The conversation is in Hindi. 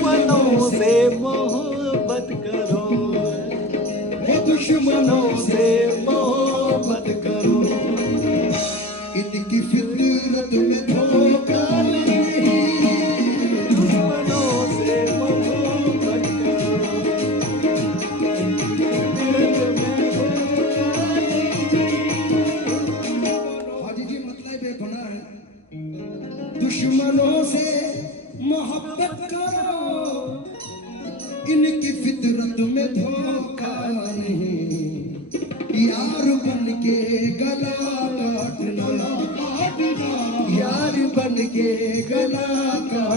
दुश्मनों से मोहब्बत करो, दुश्मनों से मोहब्बत करो, इनकी फितरत में धोखा नहीं, दुश्मनों से मोहब्बत करो, फितरत में धोखा नहीं। हाजी जी मतलब ये बना है, दुश्मनों से मोहब्बत करो, इनकी फितरत में धोखा नहीं, यार बन के गला काटना, यार बन के गला काटना।